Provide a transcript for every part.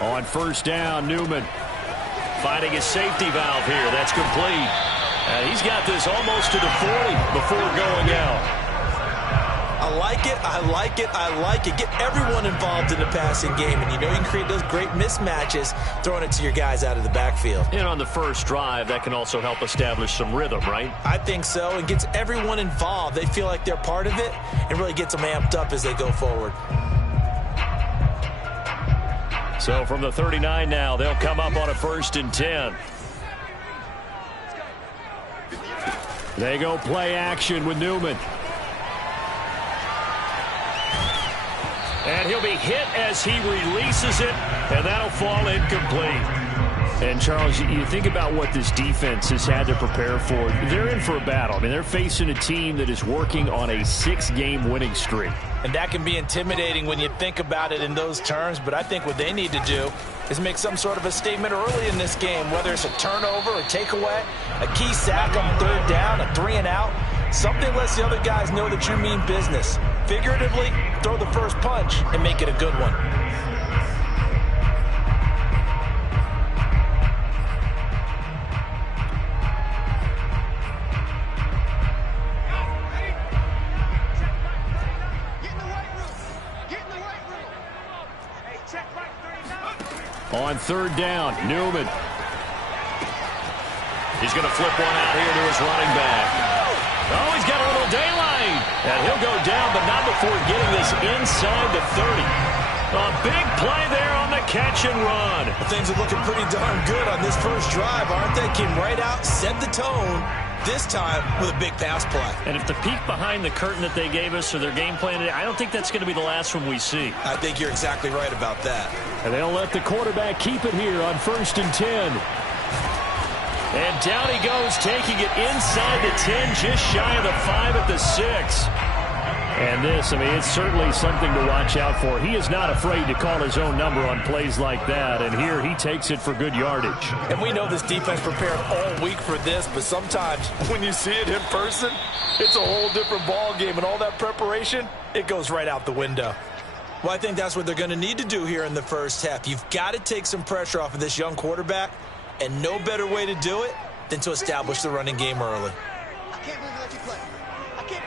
On first down, Newman finding his safety valve here. That's complete. And he's got this almost to the 40 before going out. I like it, I like it, I like it. Get everyone involved in the passing game, and you know you can create those great mismatches throwing it to your guys out of the backfield. And on the first drive, that can also help establish some rhythm, right? I think so. It gets everyone involved. They feel like they're part of it and really gets them amped up as they go forward. So from the 39 now, they'll come up on a 1st and 10. They go play action with Newman. And he'll be hit as he releases it, and that'll fall incomplete. And, Charles, you think about what this defense has had to prepare for. They're in for a battle. I mean, they're facing a team that is working on a 6-game winning streak. And that can be intimidating when you think about it in those terms, but I think what they need to do is make some sort of a statement early in this game, whether it's a turnover, a takeaway, a key sack on 3rd down, a 3 and out. Something lets the other guys know that you mean business. Figuratively, throw the first punch and make it a good one. On 3rd down, Newman. He's going to flip one out here to his running back. Oh, he's got a little daylight. And he'll go down, but not before getting this inside the 30. A big play there on the catch and run. Well, things are looking pretty darn good on this first drive, aren't they? Came right out, set the tone, this time with a big pass play. And if the peek behind the curtain that they gave us or their game plan today, I don't think that's going to be the last one we see. I think you're exactly right about that. And they'll let the quarterback keep it here on 1st and 10. And down he goes, taking it inside the 10, just shy of the 5 at the 6. And this, I mean, it's certainly something to watch out for. He is not afraid to call his own number on plays like that. And here he takes it for good yardage. And we know this defense prepared all week for this, but sometimes when you see it in person, it's a whole different ball game. And all that preparation, it goes right out the window. Well, I think that's what they're going to need to do here in the first half. You've got to take some pressure off of this young quarterback. And no better way to do it than to establish the running game early. I can't believe they let you play. I can't.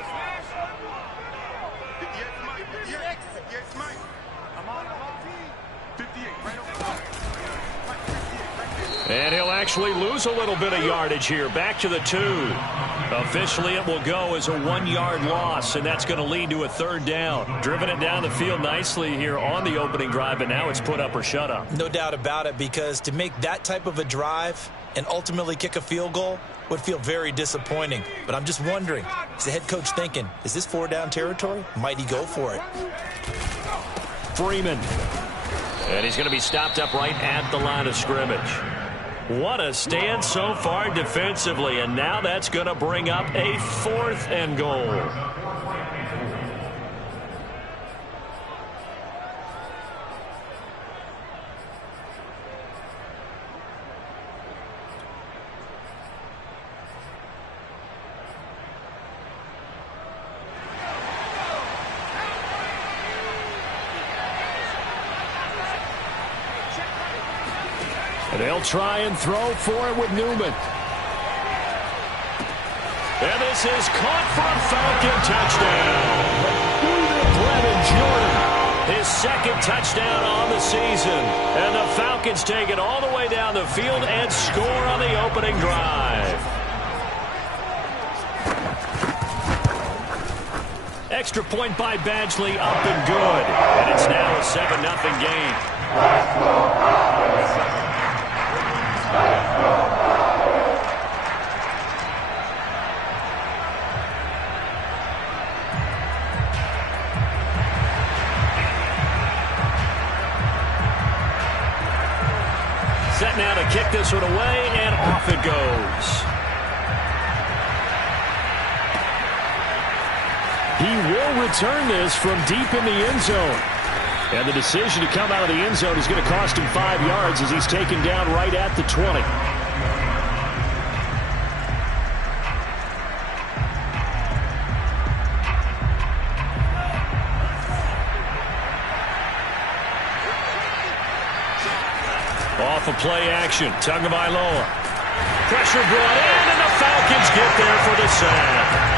58 Mike. I'm on 58 right over. And he'll actually lose a little bit of yardage here. Back to the 2. Officially, it will go as a 1-yard loss, and that's going to lead to a 3rd down. Driven it down the field nicely here on the opening drive, and now it's put up or shut up. No doubt about it, because to make that type of a drive and ultimately kick a field goal would feel very disappointing. But I'm just wondering, is the head coach thinking, is this 4-down territory? Might he go for it? Freeman. And he's going to be stopped up right at the line of scrimmage. What a stand so far defensively, and now that's going to bring up a 4th and goal. And they'll try and throw for it with Newman. And this is caught for a Falcon touchdown. Brennan Jordan, his 2nd touchdown on the season. And the Falcons take it all the way down the field and score on the opening drive. Extra point by Badgley, up and good. And it's now a 7-0 game. Set now to kick this one away, and off it goes. He will return this from deep in the end zone. And the decision to come out of the end zone is going to cost him 5 yards as he's taken down right at the 20. off of play action. Tagovailoa. Pressure brought in, and the Falcons get there for the sack.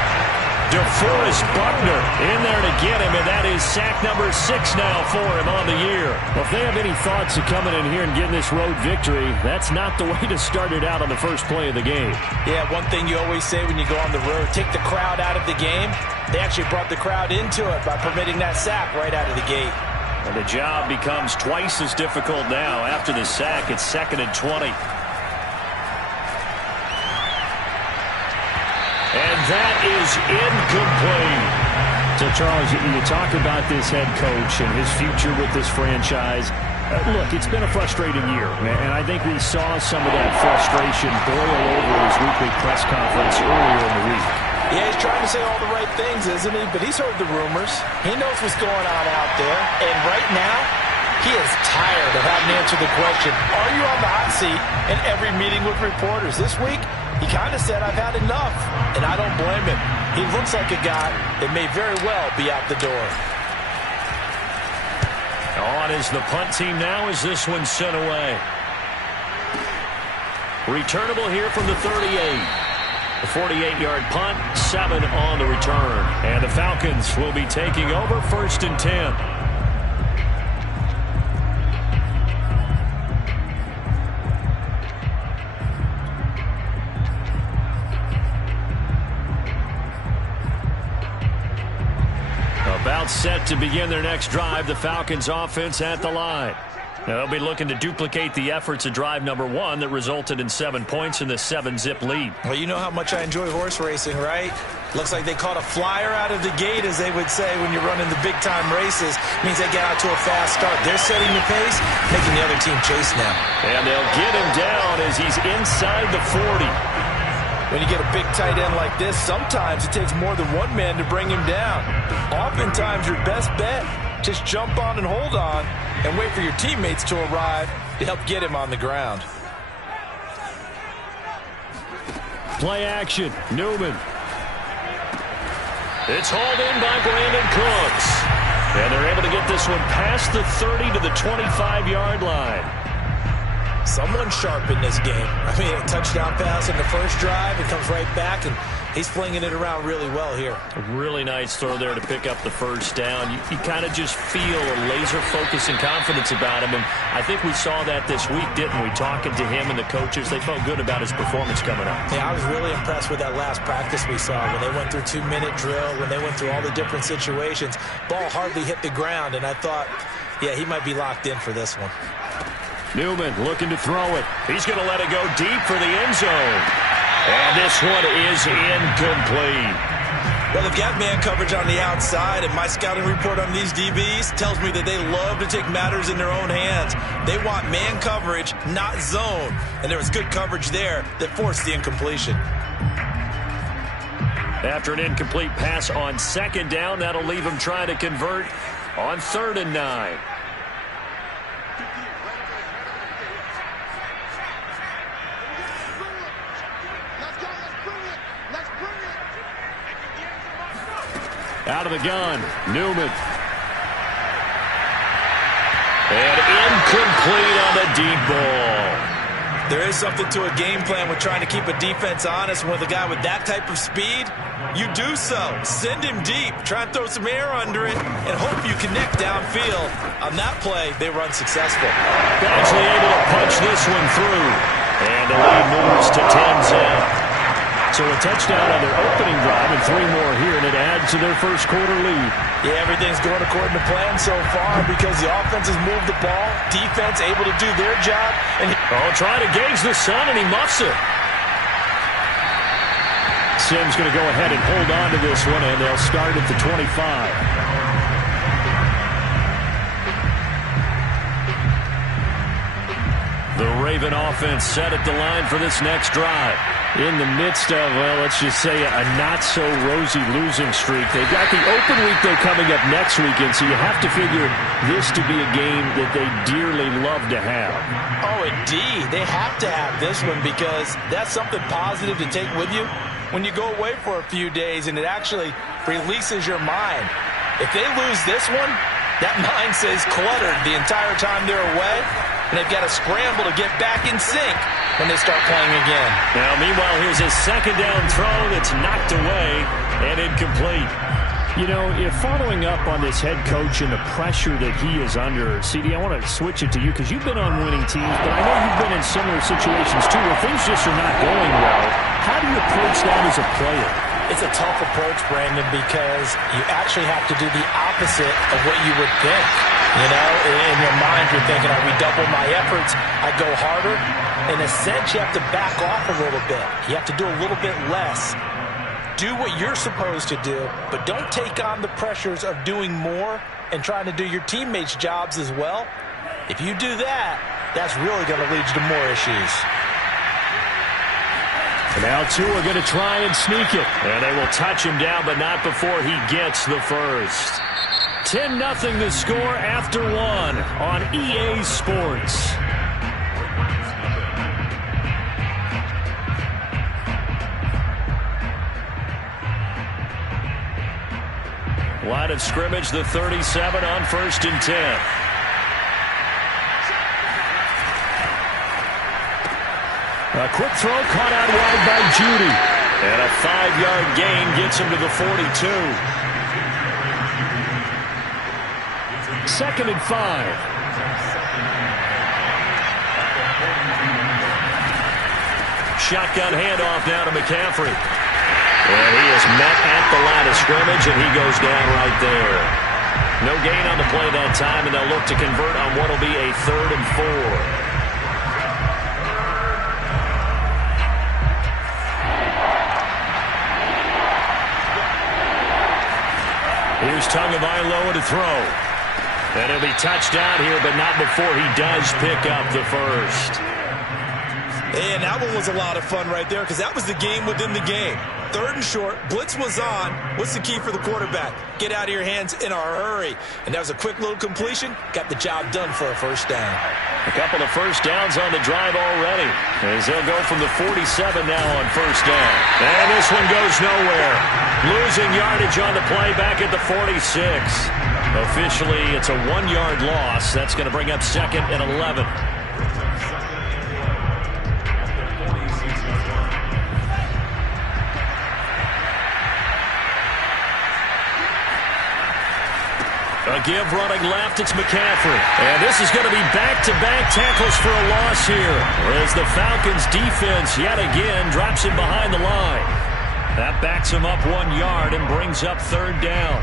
DeForest Buckner in there to get him, and that is sack number 6 now for him on the year. Well, if they have any thoughts of coming in here and getting this road victory, that's not the way to start it out on the first play of the game. Yeah, one thing you always say when you go on the road, take the crowd out of the game. They actually brought the crowd into it by permitting that sack right out of the gate. And the job becomes twice as difficult now. After the sack, it's 2nd and 20. And that is incomplete. So, Charles, you talk about this head coach and his future with this franchise. Look, it's been a frustrating year, and I think we saw some of that frustration boil over his weekly press conference earlier in the week. Yeah, he's trying to say all the right things, isn't he? But he's heard the rumors. He knows what's going on out there. And right now, he is tired of having to answer the question, are you on the hot seat in every meeting with reporters? This week, he kind of said, I've had enough, and I don't blame him. He looks like a guy that may very well be out the door. On is the punt team now as this one's sent away. Returnable here from the 38. A 48-yard punt, 7 on the return. And the Falcons will be taking over 1st and 10. About set to begin their next drive, the Falcons offense at the line. Now they'll be looking to duplicate the efforts of drive number 1 that resulted in 7 points in the 7-zip lead. Well, you know how much I enjoy horse racing, right? Looks like they caught a flyer out of the gate, as they would say when you're running the big-time races. Means they get out to a fast start. They're setting the pace, making the other team chase now. And they'll get him down as he's inside the 40. When you get a big tight end like this, sometimes it takes more than one man to bring him down. Oftentimes, your best bet, just jump on and hold on and wait for your teammates to arrive to help get him on the ground. Play action, Newman. It's hauled in by Brandon Cooks. And they're able to get this one past the 30 to the 25-yard line. Someone sharp in this game. I mean, a touchdown pass in the first drive. It comes right back, and he's flinging it around really well here. A really nice throw there to pick up the first down. You kind of just feel a laser focus and confidence about him, and I think we saw that this week, didn't we? Talking to him and the coaches, they felt good about his performance coming up. Yeah, I was really impressed with that last practice we saw when they went through 2-minute drill, when they went through all the different situations. Ball hardly hit the ground, and I thought, yeah, he might be locked in for this one. Newman looking to throw it. He's going to let it go deep for the end zone. And this one is incomplete. Well, they've got man coverage on the outside, and my scouting report on these DBs tells me that they love to take matters in their own hands. They want man coverage, not zone. And there was good coverage there that forced the incompletion. After an incomplete pass on 2nd down, that'll leave him trying to convert on 3rd and 9. Out of the gun, Newman. And incomplete on the deep ball. There is something to a game plan with trying to keep a defense honest. And with a guy with that type of speed, you do so. Send him deep. Try and throw some air under it and hope you connect downfield. On that play, they run successful. Actually able to punch this one through. And the lead moves to 10 zip. So a touchdown on their opening drive and 3 more here, and it adds to their first quarter lead. Yeah, everything's going according to plan so far because the offense has moved the ball, defense able to do their job. And trying to gauge the sun, and he muffs it. Simms going to go ahead and hold on to this one, and they'll start at the 25. The Raven offense set at the line for this next drive. In the midst of, well, let's just say a not-so-rosy losing streak. They've got the open week, though, coming up next weekend, so you have to figure this to be a game that they dearly love to have. Oh, indeed. They have to have this one because that's something positive to take with you when you go away for a few days, and it actually releases your mind. If they lose this one, that mind stays cluttered the entire time they're away. and they've got to scramble to get back in sync when they start playing again. Now, meanwhile, here's a second down throw that's knocked away and incomplete. You know, if following up on this head coach and the pressure that he is under, CD, I want to switch it to you because you've been on winning teams, but I know you've been in similar situations too where things just are not going well. How do you approach that as a player? It's a tough approach, Brandon, because you actually have to do the opposite of what you would think. You know, in your mind, you're thinking, I redouble my efforts, I go harder. In a sense, you have to back off a little bit. You have to do a little bit less. Do what you're supposed to do, but don't take on the pressures of doing more and trying to do your teammates' jobs as well. If you do that, that's really going to lead you to more issues. And now two are going to try and sneak it. And they will touch him down, but not before he gets the first. 10-0 the score after one on EA Sports. Line of scrimmage, the 37 on 1st and 10. A quick throw caught out wide by Judy. And a 5-yard gain gets him to the 42. 2nd and 5. Shotgun handoff now to McCaffrey. And he is met at the line of scrimmage, and he goes down right there. No gain on the play that time, and they'll look to convert on what will be a 3rd and 4. Here's Tagovailoa to throw. And he'll be touched down here, but not before he does pick up the first. And that one was a lot of fun right there because that was the game within the game. 3rd and short, blitz was on. What's the key for the quarterback? Get out of your hands in a hurry. And that was a quick little completion. Got the job done for a first down. A couple of first downs on the drive already. As they'll go from the 47 now on 1st down. And this one goes nowhere. Losing yardage on the play back at the 46. Officially, it's a 1-yard loss. That's going to bring up 2nd and 11. A give running left, it's McCaffrey. And this is going to be back-to-back tackles for a loss here. As the Falcons defense yet again drops him behind the line. That backs him up 1 yard and brings up 3rd down.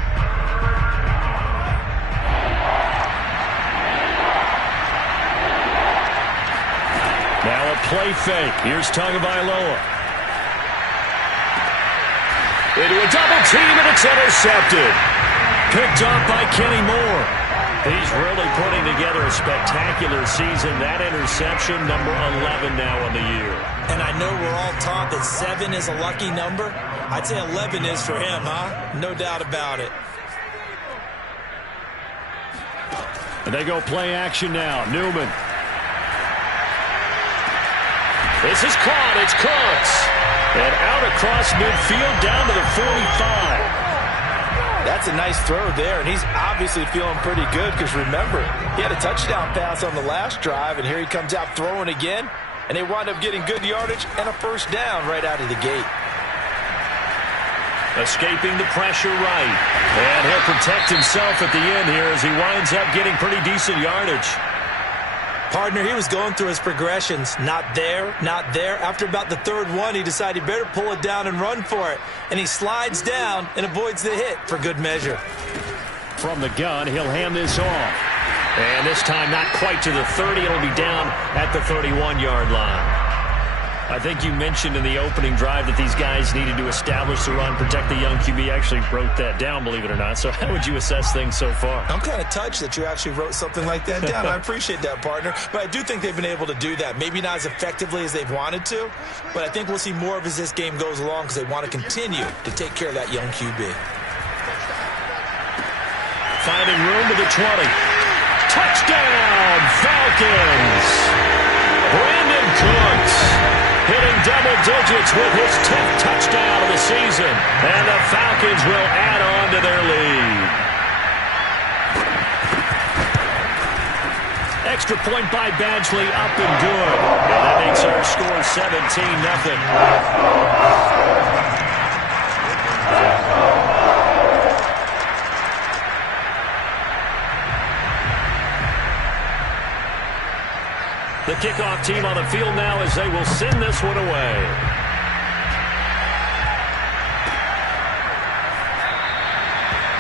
Now a play fake. Here's Tagovailoa. Into a double team, and it's intercepted. Picked off by Kenny Moore. He's really putting together a spectacular season. That interception, number 11 now on the year. And I know we're all taught that 7 is a lucky number. I'd say 11 is for him, huh? No doubt about it. And they go play action now. Newman. This is caught. It's Cooks. And out across midfield down to the 45. That's a nice throw there, and he's obviously feeling pretty good because, remember, he had a touchdown pass on the last drive, and here he comes out throwing again, and they wind up getting good yardage and a first down right out of the gate. Escaping the pressure right. And he'll protect himself at the end here as he winds up getting pretty decent yardage. Partner, he was going through his progressions. Not there, not there. After about the 3rd one, he decided he better pull it down and run for it. And he slides down and avoids the hit for good measure. From the gun, he'll hand this off. And this time not quite to the 30. It'll be down at the 31-yard line. I think you mentioned in the opening drive that these guys needed to establish the run, protect the young QB. I actually wrote that down, believe it or not. So how would you assess things so far? I'm kind of touched that you actually wrote something like that down. I appreciate that, partner. But I do think they've been able to do that. Maybe not as effectively as they've wanted to, but I think we'll see more of as this game goes along because they want to continue to take care of that young QB. Finding room to the 20. Touchdown, Falcons! Brandon Cooks hitting double digits with his 10th touchdown of the season. And the Falcons will add on to their lead. extra point by Badgley, up and good. And that makes our score 17-0. The kickoff team on the field now as they will send this one away.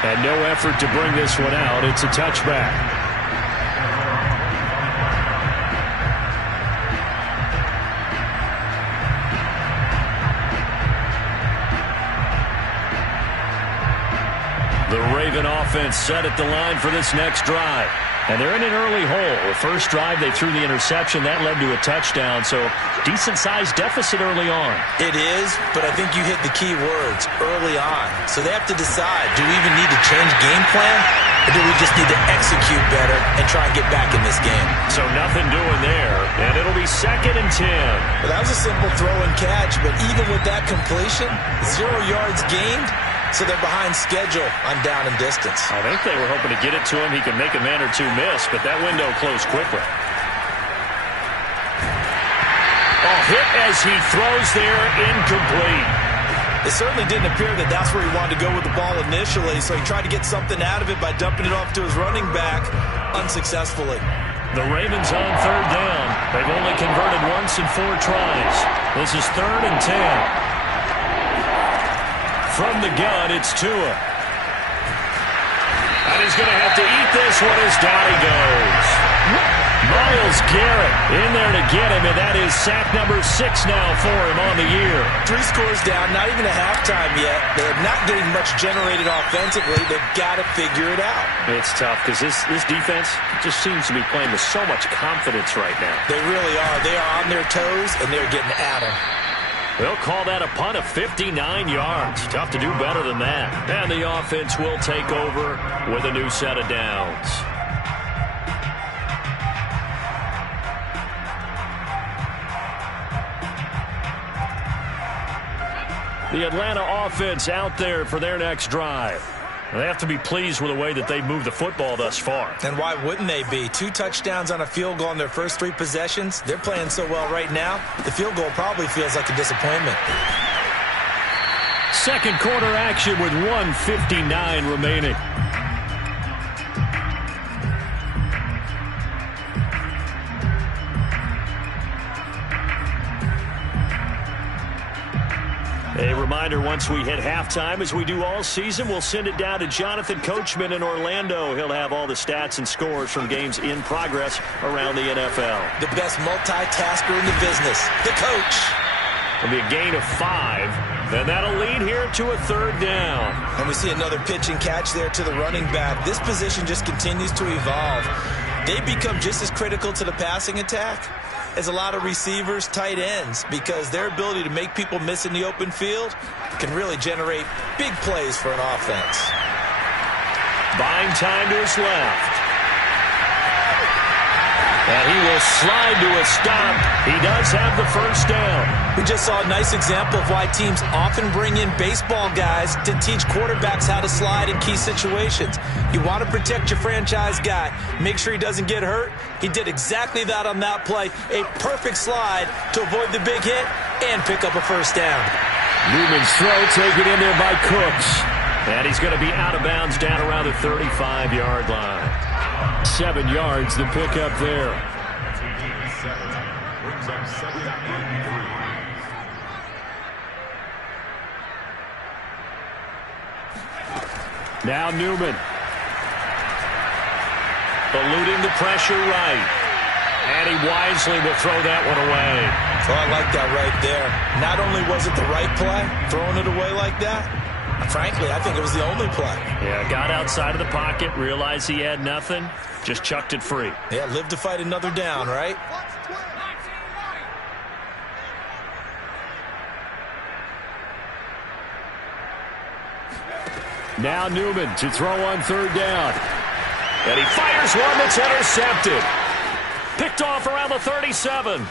And no effort to bring this one out. It's a touchback. The Raven offense set at the line for this next drive. And they're in an early hole. The first drive, they threw the interception. That led to a touchdown, so decent-sized deficit early on. It is, but I think you hit the key words, early on. So they have to decide, do we even need to change game plan, or do we just need to execute better and try and get back in this game? So nothing doing there, and it'll be 2nd and 10. Well, that was a simple throw and catch, but even with that completion, 0 yards gained, so they're behind schedule on down and distance. I think they were hoping to get it to him. He could make a man or two miss, but that window closed quickly. Hit as he throws there, incomplete. It certainly didn't appear that that's where he wanted to go with the ball initially, so he tried to get something out of it by dumping it off to his running back unsuccessfully. The Ravens on 3rd down. They've only converted once in 4 tries. This is 3rd and 10. From the gun, it's Tua. And he's going to have to eat this one as down he goes. Myles Garrett in there to get him, and that is sack number 6 now for him on the year. 3 scores down, not even a halftime yet. They're not getting much generated offensively. They've got to figure it out. It's tough because this defense just seems to be playing with so much confidence right now. They really are. They are on their toes, and they're getting at them. They'll call that a punt of 59 yards. Tough to do better than that. And the offense will take over with a new set of downs. The Atlanta offense out there for their next drive. They have to be pleased with the way that they've moved the football thus far. And why wouldn't they be? 2 touchdowns on a field goal in their first 3 possessions. They're playing so well right now, the field goal probably feels like a disappointment. Second quarter action with 1:59 remaining. A reminder, once we hit halftime, as we do all season, we'll send it down to Jonathan Coachman in Orlando. He'll have all the stats and scores from games in progress around the NFL. The best multitasker in the business, the coach. It'll be a gain of 5, and that'll lead here to a 3rd down. And we see another pitch and catch there to the running back. This position just continues to evolve. They become just as critical to the passing attack as a lot of receivers, tight ends, because their ability to make people miss in the open field can really generate big plays for an offense. Buying time to his left. And he will slide to a stop. He does have the first down. We just saw a nice example of why teams often bring in baseball guys to teach quarterbacks how to slide in key situations. You want to protect your franchise guy. Make sure he doesn't get hurt. He did exactly that on that play. A perfect slide to avoid the big hit and pick up a first down. Newman's throw taken in there by Cooks. And he's going to be out of bounds down around the 35-yard line. 7 yards the pickup there. Now Newman. Eluding the pressure right. And he wisely will throw that one away. Oh, I like that right there. Not only was it the right play, throwing it away like that, frankly, I think it was the only play. Yeah, got outside of the pocket, realized he had nothing, just chucked it free. Yeah, live to fight another down, right? Now Newman to throw on 3rd down. And he fires one that's intercepted. Picked off around the 37.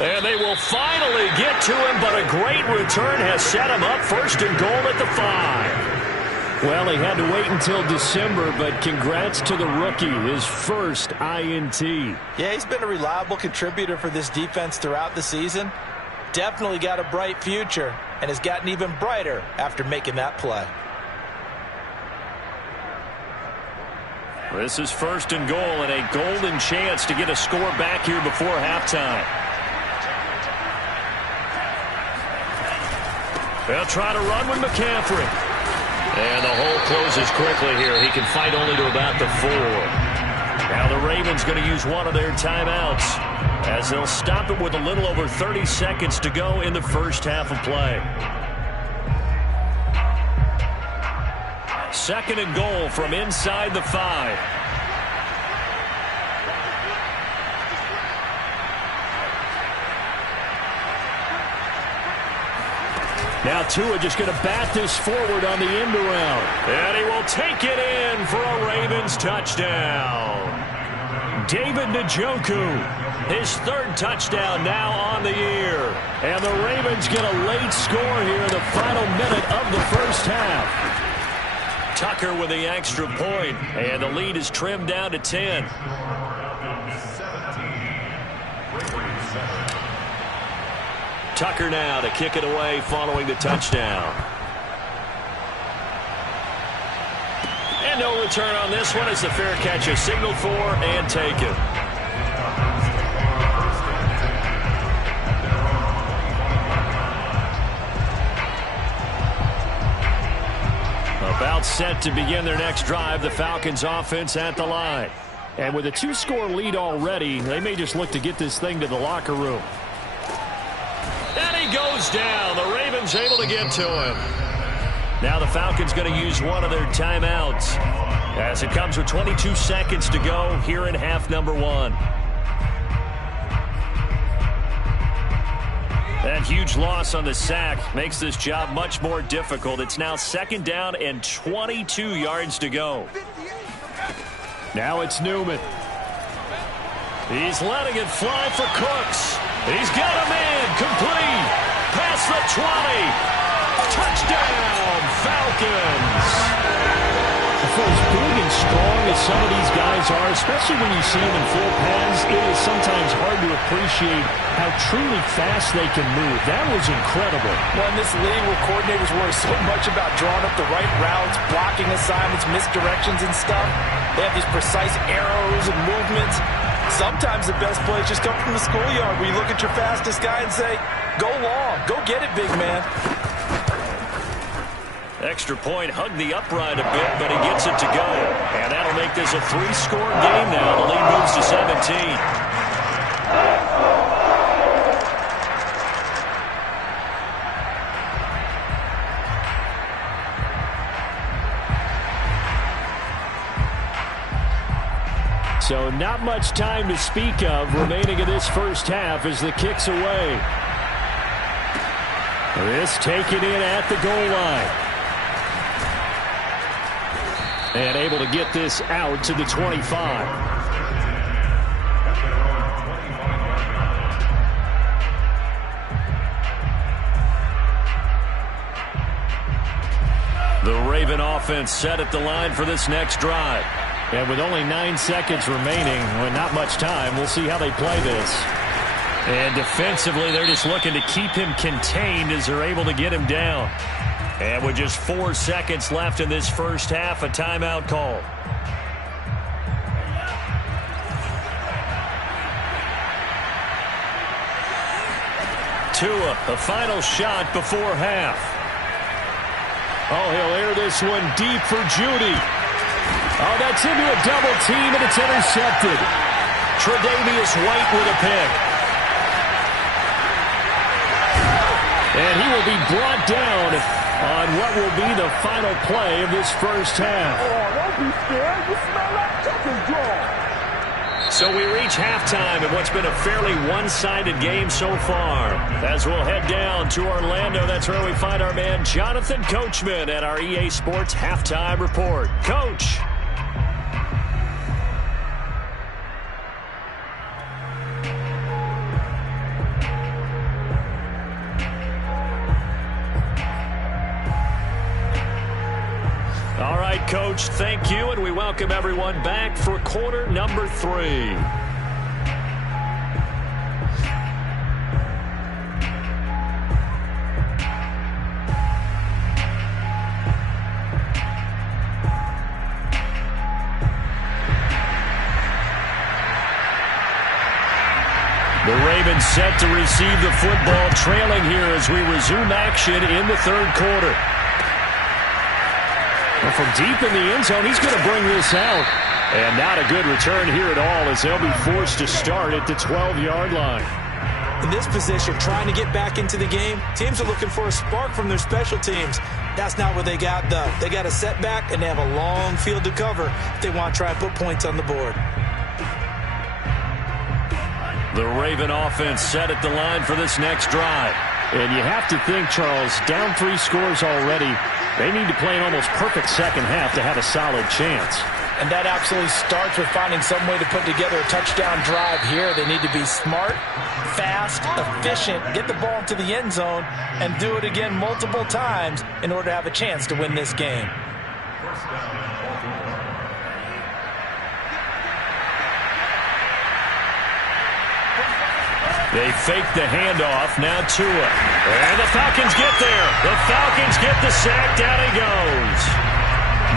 And they will finally get to him, but a great return has set him up 1st and goal at the 5. Well, he had to wait until December, but congrats to the rookie, his first INT. Yeah, he's been a reliable contributor for this defense throughout the season. Definitely got a bright future and has gotten even brighter after making that play. This is 1st and goal and a golden chance to get a score back here before halftime. They'll try to run with McCaffrey. And the hole closes quickly here. He can fight only to about the 4. Now the Ravens going to use one of their timeouts as they'll stop it with a little over 30 seconds to go in the first half of play. 2nd and goal from inside the 5. Now Tua just going to bat this forward on the end around. And he will take it in for a Ravens touchdown. David Njoku, his 3rd touchdown now on the year. And the Ravens get a late score here in the final minute of the first half. Tucker with the extra point, and the lead is trimmed down to 10. Tucker now to kick it away following the touchdown. And no return on this one as the fair catch is signaled for and taken. About set to begin their next drive, the Falcons offense at the line. And with a 2-score lead already, they may just look to get this thing to the locker room. And he goes down. The Ravens able to get to him. Now the Falcons going to use one of their timeouts as it comes with 22 seconds to go here in half number 1. That huge loss on the sack makes this job much more difficult. It's now 2nd down and 22 yards to go. Now it's Newman. He's letting it fly for Cooks. He's got a man complete. Past the 20. Touchdown, Falcons. For as big and strong as some of these guys are, especially when you see them in full pads, it is sometimes hard to appreciate how truly fast they can move. That was incredible. Well, in this league where coordinators worry so much about drawing up the right routes, blocking assignments, misdirections and stuff, they have these precise arrows and movements. Sometimes the best plays just come from the schoolyard where you look at your fastest guy and say, go long, go get it, big man. Extra point hugged the upright a bit, but he gets it to go. And that'll make this a 3-score game now. The lead moves to 17. So not much time to speak of remaining in this first half as the kick's away. This taken in at the goal line. And able to get this out to the 25. The Raven offense set at the line for this next drive. And with only 9 seconds remaining, with not much time, we'll see how they play this. And defensively, they're just looking to keep him contained as they're able to get him down. And with just 4 seconds left in this first half, a timeout call. Tua, a final shot before half. Oh, he'll air this one deep for Judy. Oh, that's into a double team, and it's intercepted. Tre'Davious White with a pick. And he will be brought down on what will be the final play of this first half. Oh, don't be scared. You smell like chicken draw. So we reach halftime in what's been a fairly one-sided game so far. As we'll head down to Orlando, that's where we find our man Jonathan Coachman at our EA Sports Halftime Report. Coach. Coach. Thank you, and we welcome everyone back for quarter number 3. The Ravens set to receive the football, trailing here as we resume action in the third quarter. Well, from deep in the end zone, he's going to bring this out. And not a good return here at all as they'll be forced to start at the 12-yard line. In this position, trying to get back into the game, teams are looking for a spark from their special teams. That's not what they got, though. They got a setback, and they have a long field to cover if they want to try and put points on the board. The Raven offense set at the line for this next drive. And you have to think, Charles, down 3 scores already. They need to play an almost perfect second half to have a solid chance. And that absolutely starts with finding some way to put together a touchdown drive here. They need to be smart, fast, efficient, get the ball into the end zone, and do it again multiple times in order to have a chance to win this game. They fake the handoff. Now Tua. And the Falcons get there. The Falcons get the sack. Down he goes.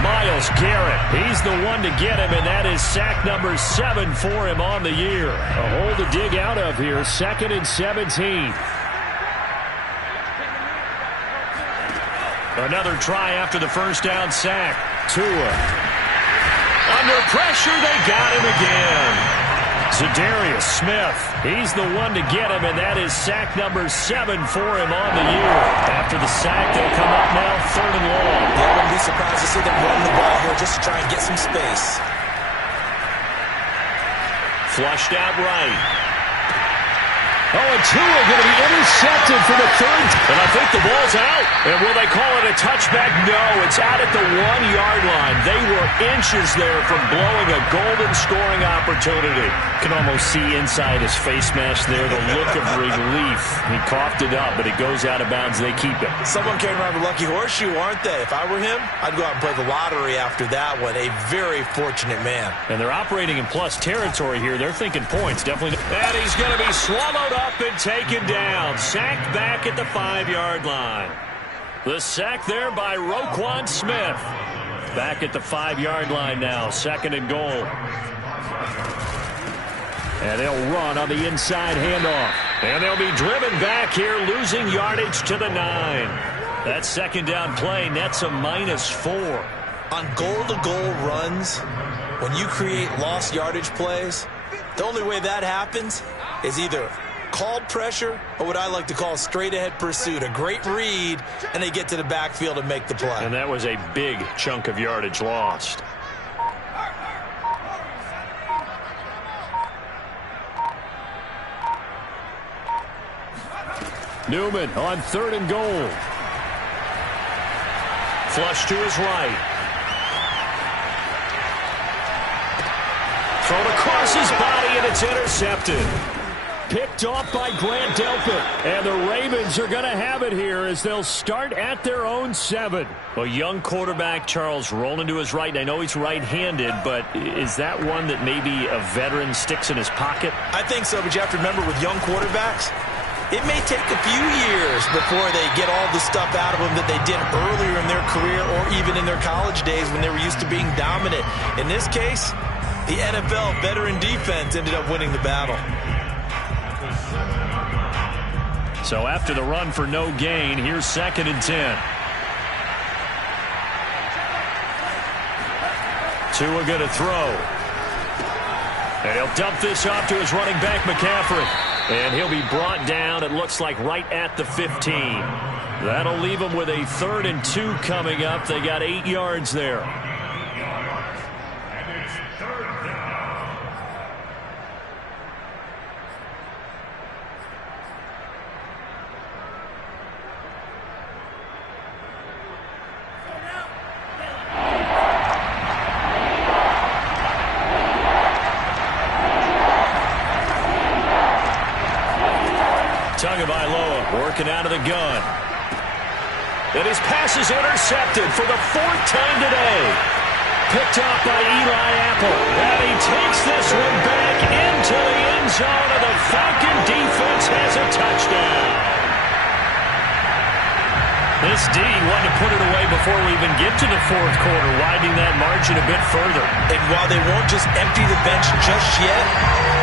Myles Garrett. He's the one to get him, and that is sack number 7 for him on the year. A hole to dig out of here. 2nd and 17. Another try after the first down sack. Tua. Under pressure, they got him again. Za'Darius Smith, he's the one to get him, and that is sack number 7 for him on the year. After the sack, they'll come up now 3rd and long. I wouldn't be surprised to see them run the ball here just to try and get some space. Flushed out right. Oh, and Tua going to be intercepted for the 3rd. And I think the ball's out. And will they call it a touchback? No, it's out at the 1-yard line. They were inches there from blowing a golden scoring opportunity. Can almost see inside his face mask there the look of relief. He coughed it up, but it goes out of bounds. They keep it. Someone came around with lucky horseshoe, aren't they? If I were him, I'd go out and play the lottery after that one. A very fortunate man. And they're operating in plus territory here. They're thinking points, definitely. And he's going to be swallowed up and taken down. Sacked back at the 5-yard line. The sack there by Roquan Smith. Back at the 5-yard line now. 2nd and goal. And they'll run on the inside handoff. And they'll be driven back here, losing yardage to the 9. That 2nd down play nets a -4. On goal-to-goal runs, when you create lost yardage plays, the only way that happens is either called pressure or what I like to call straight-ahead pursuit. A great read, and they get to the backfield and make the play. And that was a big chunk of yardage lost. Newman on 3rd and goal. Flush to his right. Thrown across his body, and it's intercepted. Picked off by Grant Delpit. And the Ravens are going to have it here as they'll start at their own 7. A young quarterback, Charles, rolling to his right. I know he's right-handed, but is that one that maybe a veteran sticks in his pocket? I think so, but you have to remember with young quarterbacks, it may take a few years before they get all the stuff out of them that they did earlier in their career or even in their college days when they were used to being dominant. In this case, the NFL veteran defense ended up winning the battle. So after the run for no gain, here's 2nd and 10. Tua going to throw. And he'll dump this off to his running back, McCaffrey. And he'll be brought down, it looks like, right at the 15. That'll leave him with a 3rd and 2 coming up. They got 8 yards there. Working out of the gun. And his pass is intercepted for the 4th time today. Picked off by Eli Apple. And he takes this one back into the end zone, and the Falcon defense has a touchdown. This D wanted to put it away before we even get to the fourth quarter, widening that margin a bit further. And while they won't just empty the bench just yet,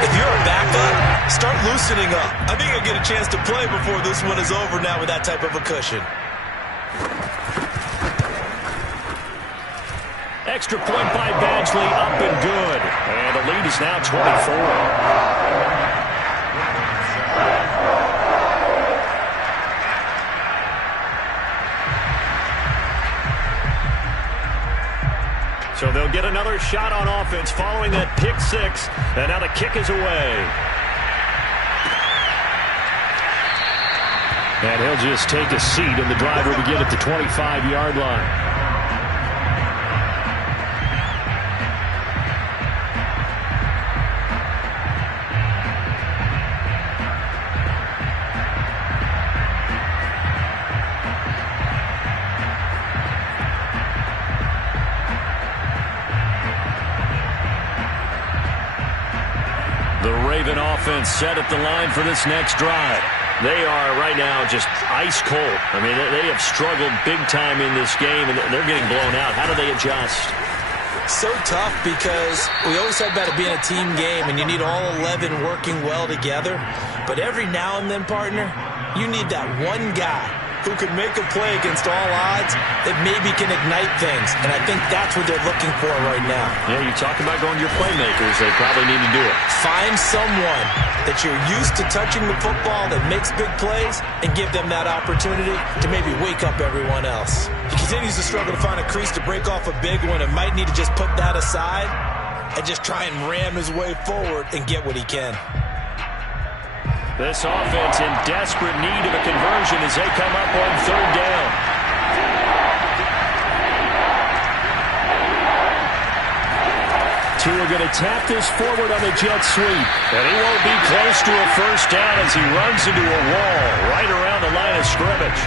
if you're a backup, start loosening up. I think you'll get a chance to play before this one is over now with that type of a cushion. Extra point by Badgley, up and good. And the lead is now 24. So they'll get another shot on offense following that pick six. And now the kick is away. And he'll just take a seat, and the drive will begin at the 25-yard line. Offense set at the line for this next drive. They are right now just ice cold. I mean, they have struggled big time in this game, and they're getting blown out. How do they adjust? So tough, because we always said about it being a team game, and you need all 11 working well together. But every now and then, partner, you need that one guy who can make a play against all odds that maybe can ignite things. And I think that's what they're looking for right now. Yeah, you talk about going to your playmakers. They probably need to do it. Find someone that you're used to touching the football that makes big plays and give them that opportunity to maybe wake up everyone else. He continues to struggle to find a crease to break off a big one and might need to just put that aside and just try and ram his way forward and get what he can. This offense in desperate need of a conversion as they come up on third down. Tua going to tap this forward on the jet sweep. And he won't be close to a first down as he runs into a wall right around the line of scrimmage.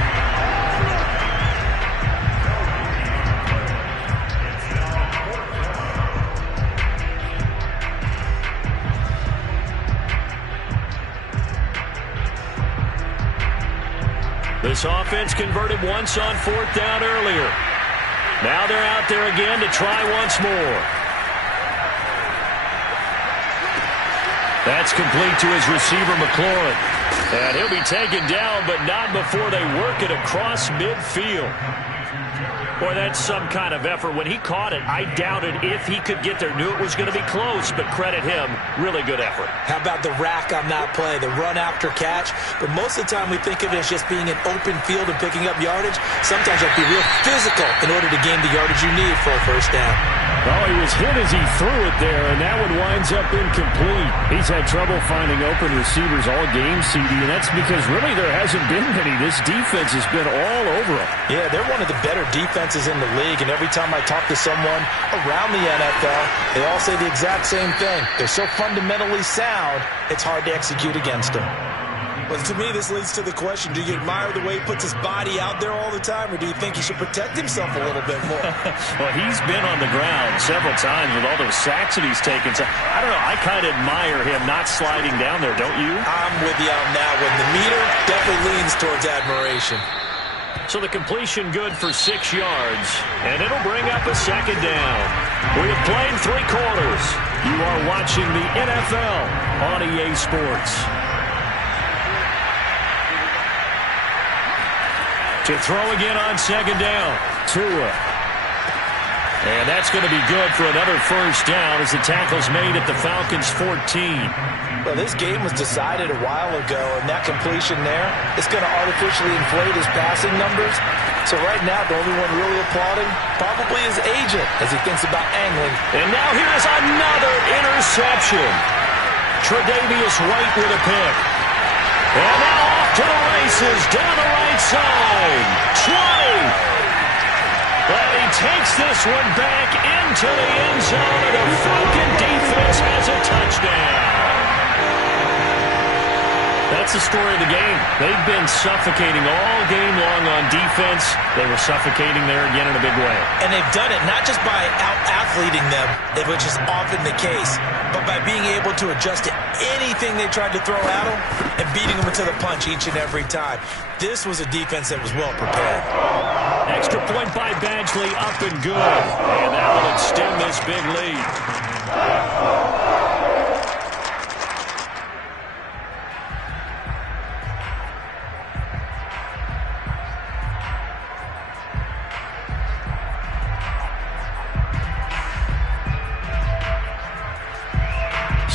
This offense converted once on fourth down earlier. Now they're out there again to try once more. That's complete to his receiver, McLaurin. And he'll be taken down, but not before they work it across midfield. Boy, that's some kind of effort. When he caught it, I doubted if he could get there. Knew it was going to be close, but credit him. Really good effort. How about the rack on that play, the run after catch? But most of the time we think of it as just being an open field and picking up yardage. Sometimes you have to be real physical in order to gain the yardage you need for a first down. Well, he was hit as he threw it there, and that one winds up incomplete. He's had trouble finding open receivers all game, CD, and that's because really there hasn't been many. This defense has been all over him. Yeah, they're one of the better defenses in the league, and every time I talk to someone around the NFL, they all say the exact same thing. They're so fundamentally sound, it's hard to execute against them. But to me, this leads to the question, do you admire the way he puts his body out there all the time, or do you think he should protect himself a little bit more? Well, he's been on the ground several times with all those sacks that he's taken. So, I don't know, I kind of admire him not sliding down there, don't you? I'm with you on that one. The meter definitely leans towards admiration. So the completion good for 6 yards, and it'll bring up a second down. We have played 3 quarters. You are watching the NFL on EA Sports. To throw again on second down. Tua. And that's going to be good for another first down as the tackle's made at the Falcons' 14. Well, this game was decided a while ago, and that completion there is going to artificially inflate his passing numbers. So right now, the only one really applauding probably his agent as he thinks about angling. And now here's another interception. Tre'Davious White with a pick. And now off to the races down the right side. 20. But he takes this one back into the end zone, and the Falcon defense has a touchdown. The that's the story of the game. They've been suffocating all game long on defense. They were suffocating there again in a big way. And they've done it not just by out-athleting them, which is often the case, but by being able to adjust to anything they tried to throw at them and beating them to the punch each and every time. This was a defense that was well prepared. Extra point by Badgley, up and good. And that will extend this big lead.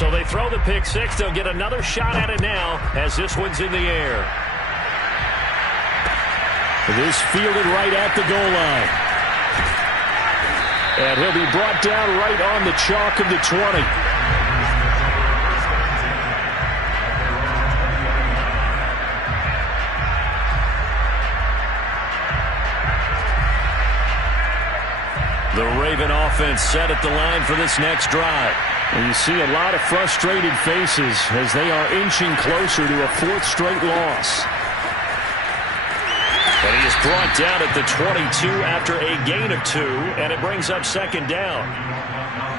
So they throw the pick six. They'll get another shot at it now as this one's in the air. This fielded right at the goal line. And he'll be brought down right on the chalk of the 20. The Raven offense set at the line for this next drive. And you see a lot of frustrated faces as they are inching closer to a fourth straight loss. And he is brought down at the 22 after a gain of 2, and it brings up second down.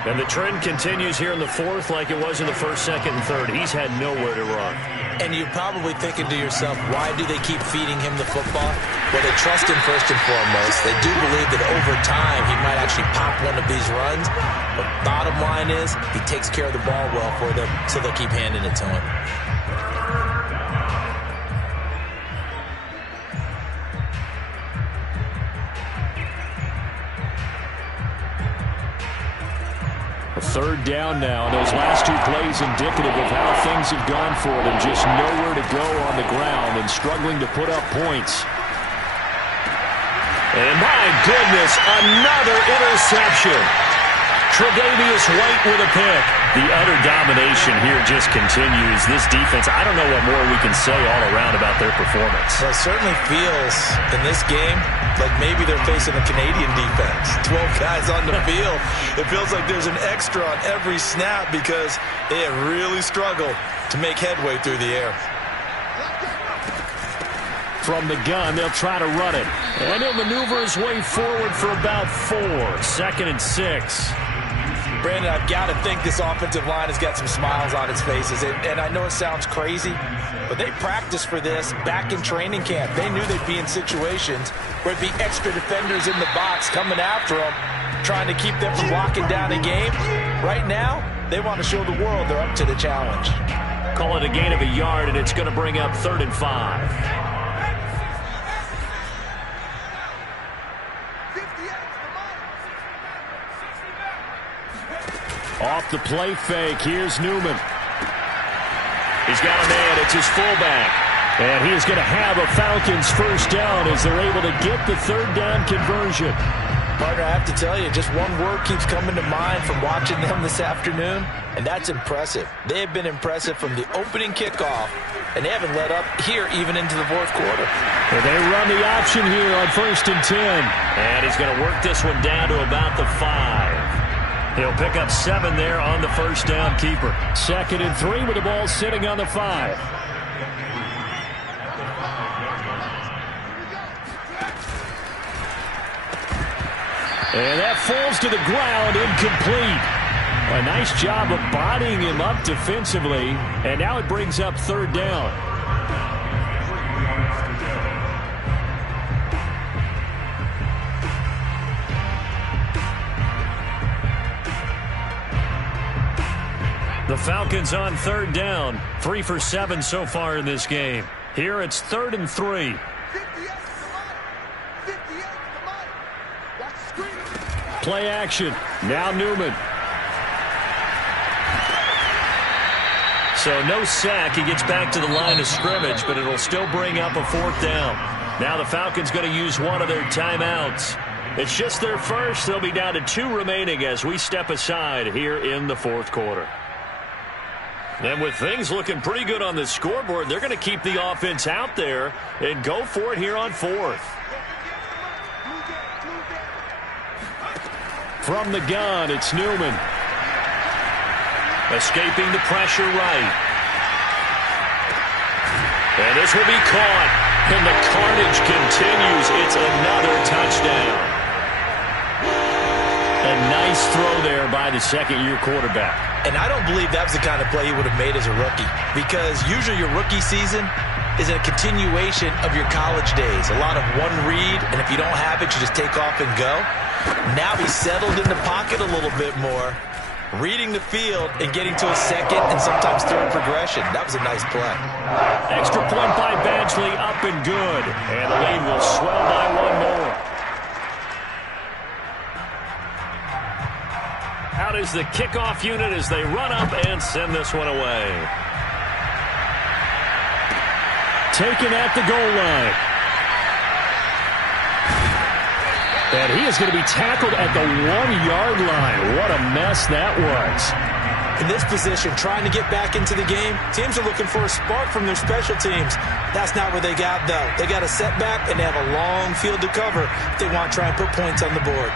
And the trend continues here in the fourth like it was in the first, second, and third. He's had nowhere to run. And you're probably thinking to yourself, why do they keep feeding him the football? Well, they trust him first and foremost. They do believe that over time he might actually pop one of these runs. But bottom line is he takes care of the ball well for them, so they'll keep handing it to him. Third down now. Those last two plays indicative of how things have gone for them. Just nowhere to go on the ground and struggling to put up points. And my goodness, another interception. Tre'Davious White with a pick. The utter domination here just continues. This defense, I don't know what more we can say all around about their performance. Well, it certainly feels in this game like maybe they're facing a Canadian defense. 12 guys on the field. It feels like there's an extra on every snap because they have really struggled to make headway through the air. From the gun, they'll try to run it. And he'll maneuver his way forward for about 4. 2nd and 6. Brandon, I've got to think this offensive line has got some smiles on its faces. And I know it sounds crazy, but they practiced for this back in training camp. They knew they'd be in situations where it'd be extra defenders in the box coming after them, trying to keep them from locking down a game. Right now, they want to show the world they're up to the challenge. Call it a gain of a yard, and it's going to bring up 3rd and 5. Off the play fake, here's Newman. He's got a man, it's his fullback. And he is going to have a Falcons first down as they're able to get the 3rd down conversion. Partner, I have to tell you, just one word keeps coming to mind from watching them this afternoon, and that's impressive. They have been impressive from the opening kickoff, and they haven't let up here even into the 4th quarter. And they run the option here on 1st and 10. And he's going to work this one down to about the 5. He'll pick up 7 there on the first down keeper. 2nd and 3 with the ball sitting on the 5. And that falls to the ground, incomplete. A nice job of bodying him up defensively. And now it brings up 3rd down. The Falcons on 3rd down. 3 for 7 so far in this game. Here it's 3rd and 3. Play action. Now Newman. So no sack. He gets back to the line of scrimmage, but it'll still bring up a 4th down. Now the Falcons going to use one of their timeouts. It's just their first. They'll be down to 2 remaining as we step aside here in the 4th quarter. And with things looking pretty good on the scoreboard, they're going to keep the offense out there and go for it here on 4th. From the gun, it's Newman. Escaping the pressure right. And this will be caught. And the carnage continues. It's another touchdown. A nice throw there by the second-year quarterback. And I don't believe that was the kind of play he would have made as a rookie, because usually your rookie season is a continuation of your college days. A lot of one read, and if you don't have it, you just take off and go. Now he's settled in the pocket a little bit more, reading the field and getting to a second and sometimes third progression. That was a nice play. Extra point by Badgley, up and good. And the lead will swell by one more. Out is the kickoff unit as they run up and send this one away. Taken at the goal line. And he is going to be tackled at the 1-yard line. What a mess that was. In this position, trying to get back into the game, teams are looking for a spark from their special teams. That's not what they got, though. They got a setback, and they have a long field to cover if they want to try and put points on the board.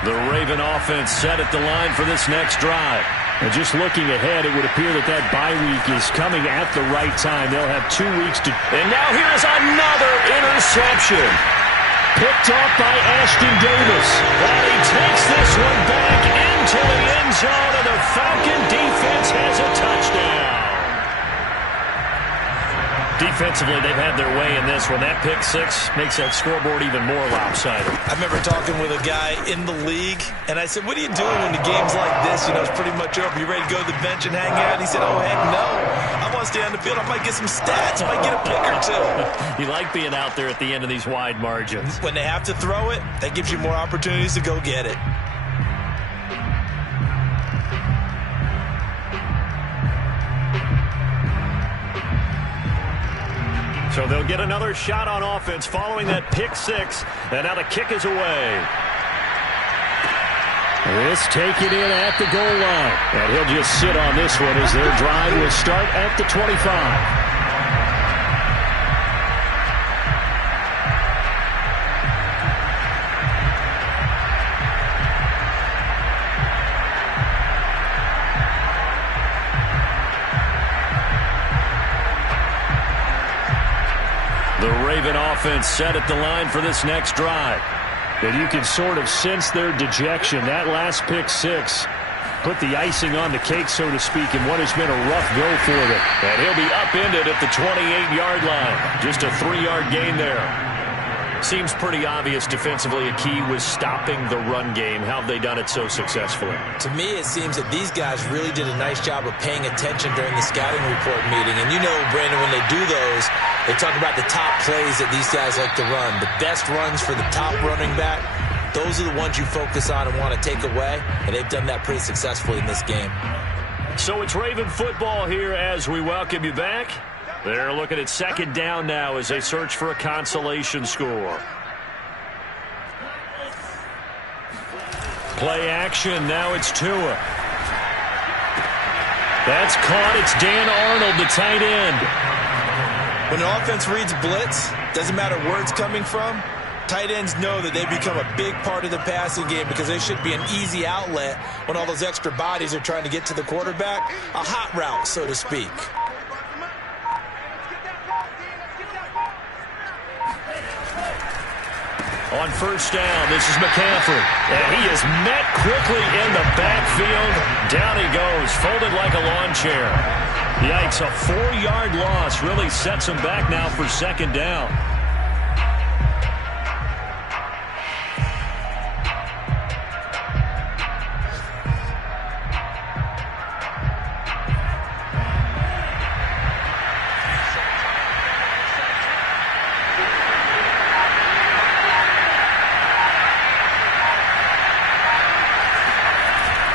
The Raven offense set at the line for this next drive. And just looking ahead, it would appear that that bye week is coming at the right time. They'll have 2 weeks to... And now here's another interception. Picked off by Ashton Davis. And he takes this one back into the end zone, and the Falcon defense has a touchdown. Defensively, they've had their way in this one. That pick six makes that scoreboard even more lopsided. I remember talking with a guy in the league, and I said, what are you doing when the game's like this? You know, it's pretty much over. You ready to go to the bench and hang out? And he said, oh, heck no. I want to stay on the field. I might get some stats. I might get a pick or two. You like being out there at the end of these wide margins. When they have to throw it, that gives you more opportunities to go get it. So they'll get another shot on offense following that pick six. And now the kick is away. This taken in at the goal line. And he'll just sit on this one as their drive will start at the 25. The Raven offense set at the line for this next drive. And you can sort of sense their dejection. That last pick six put the icing on the cake, so to speak, in what has been a rough go for them. And he'll be upended at the 28-yard line. Just a 3-yard gain there. Seems pretty obvious defensively a key was stopping the run game. How have they done it so successfully? To me, it seems that these guys really did a nice job of paying attention during the scouting report meeting. And you know, Brandon, when they do those, they talk about the top plays that these guys like to run. The best runs for the top running back, those are the ones you focus on and want to take away. And they've done that pretty successfully in this game. So it's Raven football here as we welcome you back. They're looking at second down now as they search for a consolation score. Play action. Now it's Tua. That's caught. It's Dan Arnold, the tight end. When an offense reads blitz, doesn't matter where it's coming from, tight ends know that they become a big part of the passing game because they should be an easy outlet when all those extra bodies are trying to get to the quarterback. A hot route, so to speak. On first down, this is McCaffrey. And he is met quickly in the backfield. Down he goes, folded like a lawn chair. Yikes, a 4-yard loss really sets him back now for second down.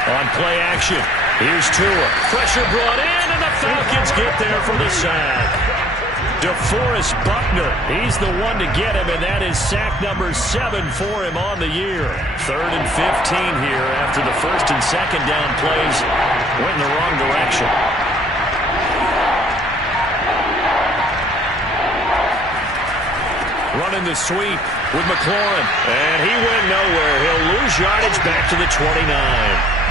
On play action, here's Tua. Pressure brought in, and the Falcons get there for the sack. DeForest Buckner, he's the one to get him, and that is sack number 7 for him on the year. 3rd and 15 here after the first and second down plays went in the wrong direction. Running the sweep with McLaurin, and he went nowhere. He'll lose yardage back to the 29.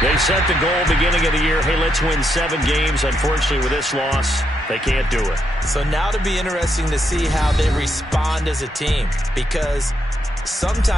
They set the goal beginning of the year, hey, let's win 7 games. Unfortunately, with this loss, they can't do it. So now to be interesting to see how they respond as a team, because sometimes